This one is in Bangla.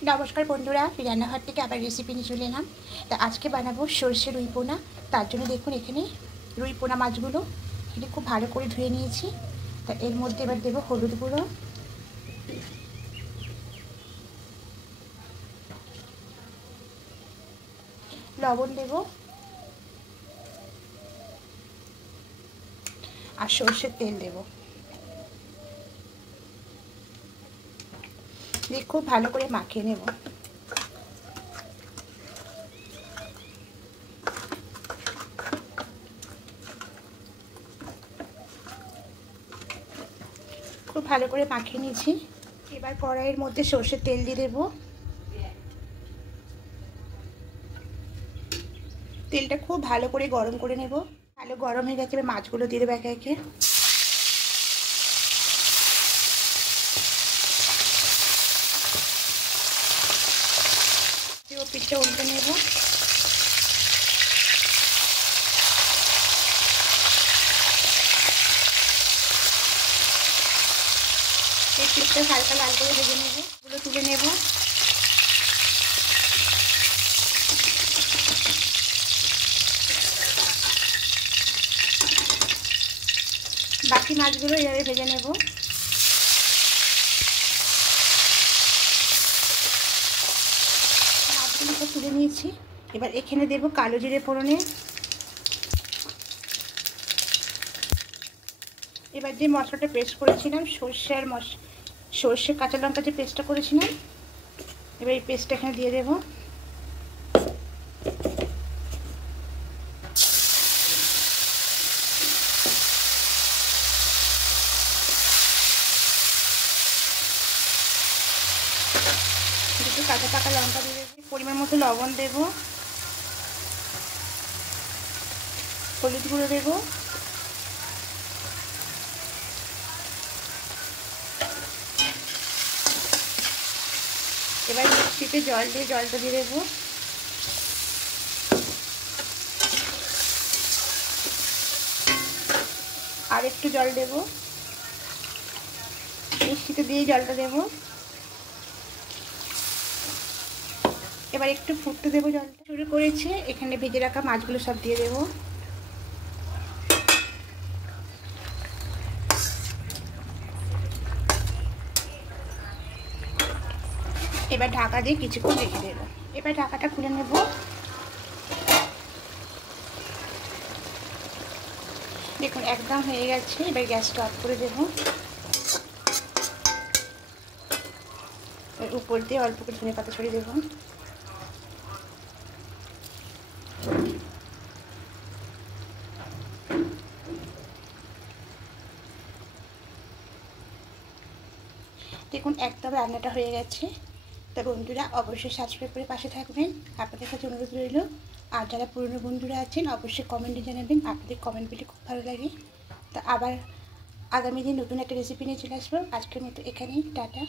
नमस्कार बंधुरा रान्नाघर থেকে আবার রেসিপি নিয়ে চলে এলাম। তা আজকে বানাবো সরষে রুই পোনা। তার জন্য দেখুন এখানে রুই পোনা মাছগুলো এখানে খুব ভালো করে ধুয়ে নিয়েছি। তা এর মধ্যে এবার দেব হলুদ গুঁড়ো, লবণ দেব আর সরষের তেল দেব। দিয়ে খুব ভালো করে মাখিয়ে নেব। খুব ভালো করে মাখিয়ে নিয়েছি। এবার কড়াইয়ের মধ্যে সরষের তেল দিয়ে দেব। তেলটা খুব ভালো করে গরম করে নেব। ভালো গরম হয়ে গেছে, এবার মাছগুলো দিয়ে দেবো একে একে। পিঠটা উল্টে নেব। এই পিঠটা হালকা লাল করে ভেজে নেব। এগুলো তুলে নেব। বাকি মাছগুলো এভাবে ভেজে নেব। মাছগুলো সব তুলে নিয়েছি। এবার এখানে দেব কালো জিরে ফোড়নে। এবার যে মশলাটা পেস্ট করেছিলাম, সর্ষে কাঁচা লঙ্কা যে পেস্টটা করেছিলাম, এবার এই পেস্টটা এখানে দিয়ে দেব। দুটো কাঁচা পাকা লঙ্কা দিয়ে দেবো। পরিমাণ মতো লবণ দেব, হলুদ গুঁড়ো দেব, এবার মিক্সিতে জলটা দিয়ে দেবো। আর একটু জল দেব। মিক্সিতে দিয়ে জলটা দেব। এবার একটু ফুটতে দেবো। জলটা শুরু করেছে, এখানে ভেজে রাখা মাছগুলো সব দিয়ে দেবো। এবার ঢাকা দিয়ে কিছুক্ষণ রেখে দেব। এবার ঢাকাটা খুলে নেব। দেখুন একদম হয়ে গেছে। এবার গ্যাসটা অফ করে দেব। উপর দিয়ে অল্প করে ধনে পাতা ছড়িয়ে দেব। দেখুন একদম রান্নাটা হয়ে গেছে। তা বন্ধুরা অবশ্যই সাবস্ক্রাইব করে পাশে থাকবেন, আপনাদের কাছে অনুরোধ রইল। আর যারা পুরনো বন্ধুরা আছেন অবশ্যই কমেন্টে জানাবেন, আপনাদের কমেন্ট পেলে খুব ভালো লাগে। তা আবার আগামী দিন নতুন একটা রেসিপি নিয়ে চলে আসবো। আজকের মতো এখানেই, টাটা।